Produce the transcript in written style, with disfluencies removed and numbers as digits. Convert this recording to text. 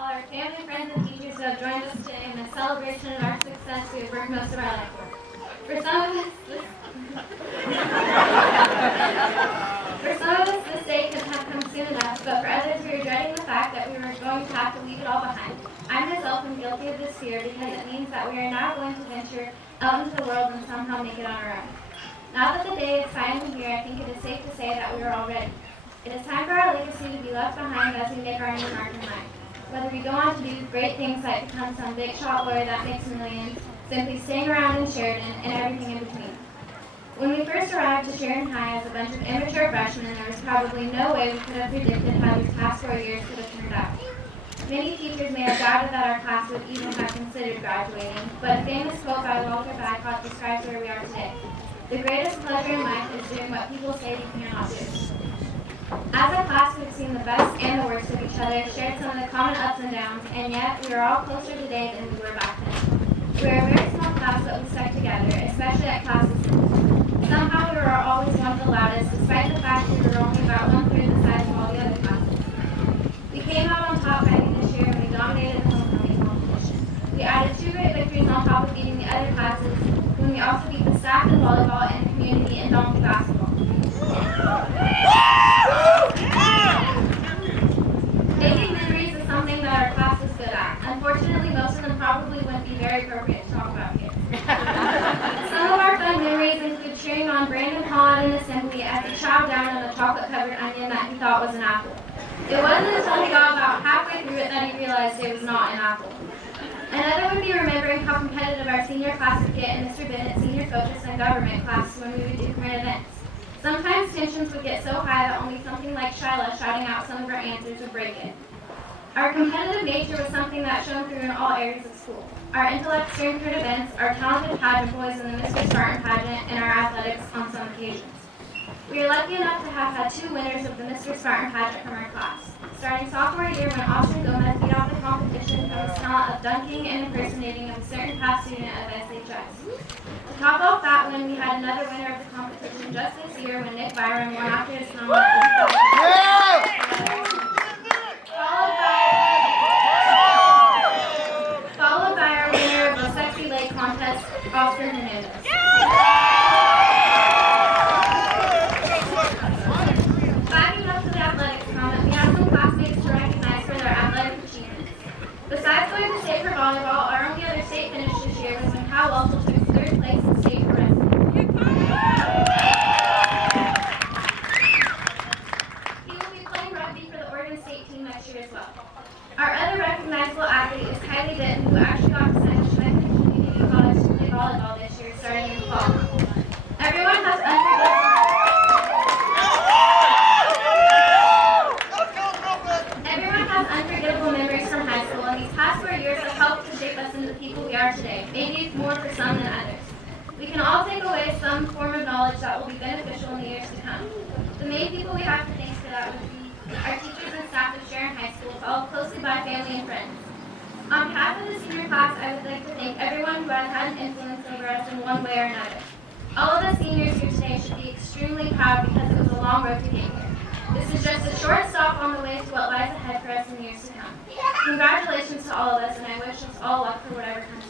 all our family, friends, and teachers who have joined us today in a celebration of our success we have worked most of our life for. For some of us, this day couldn't have come soon enough, but for others, we were dreading the fact that we were going to have to leave it all behind. I myself am guilty of this fear because it means that we are now going to venture out into the world and somehow make it on our own. Now that the day is finally here, I think it is safe to say that we are all ready. It is time for our legacy to be left behind as we make our own mark in life. Whether we go on to do great things like become some big shot lawyer that makes millions, simply staying around in Sheridan, and everything in between. When we first arrived to Sheridan High as a bunch of immature freshmen, there was probably no way we could have predicted how these past 4 years could have turned out. Many teachers may have doubted that our class would even have considered graduating, but a famous quote by Walter Bagehot describes where we are today. The greatest pleasure in life is doing what people say you cannot do. As a class, we've seen the best and the worst of each other, shared some of the common ups and downs, and yet we are all closer today than we were back then. We are a very small class, but we stuck together, especially at classes. Somehow we were always one of the loudest, despite the fact we were only about 1/3 the size of all the other classes. We came out on top fighting this year when we dominated the homecoming competition. We added 2 great victories on top of beating the other classes, when we also beat the staff in volleyball and the community in donkey basketball. Making memories is something that our class is good at. Unfortunately, most of them probably wouldn't be very appropriate to talk about here. Some of our fun memories include cheering on Brandon Hall at an assembly as he chowed down on a chocolate-covered onion that he thought was an apple. It wasn't until he got about halfway through it that he realized it was not an apple. Another would be remembering how competitive our senior class would get in Mr. Bennett's senior focus and government class when we would do current events. Sometimes tensions would get so high that only something like Shyla shouting out some of our answers would break it. Our competitive nature was something that shone through in all areas of school. Our intellects during current events, our talented pageant boys in the Mr. Spartan pageant, and our athletics on some occasions. We are lucky enough to have had 2 winners of the Mr. Spartan pageant from our class. Starting sophomore year when Austin Gomez beat off the competition from his talent of dunking and impersonating of a certain past student of SHS. To top off that win, we had another winner of the competition just this year when Nick Byron won after his talent followed by our winner of the Sexy Leg contest, Oscar Hernandez. Backing up to the athletics comment, we have some classmates to recognize for their athletic achievements. Besides going to state for volleyball, our only other state finish this year was when Kyle Welchel took 3rd place in state for wrestling. He will be playing rugby for the Oregon State team next year as well. Our other recognizable athlete is Kylie Ditton, who actually got to send Schmidt Community College to play volleyball this year, starting in the fall. Everyone has unforgettable memories from high school, and these past 4 years have helped to shape us into the people we are today, maybe more for some than others. We can all take away some form of knowledge that will be beneficial in the years to come. The main people we have to thank for that would be our teachers and staff of Sheridan High School, followed closely by family and friends. On behalf of the senior class, I would like to thank everyone who has had an influence over us in one way or another. All of the seniors here today should be extremely proud because it was a long road to get here. This is just a short stop on the way to what lies ahead for us in years to come. Congratulations to all of us, and I wish us all luck for whatever comes.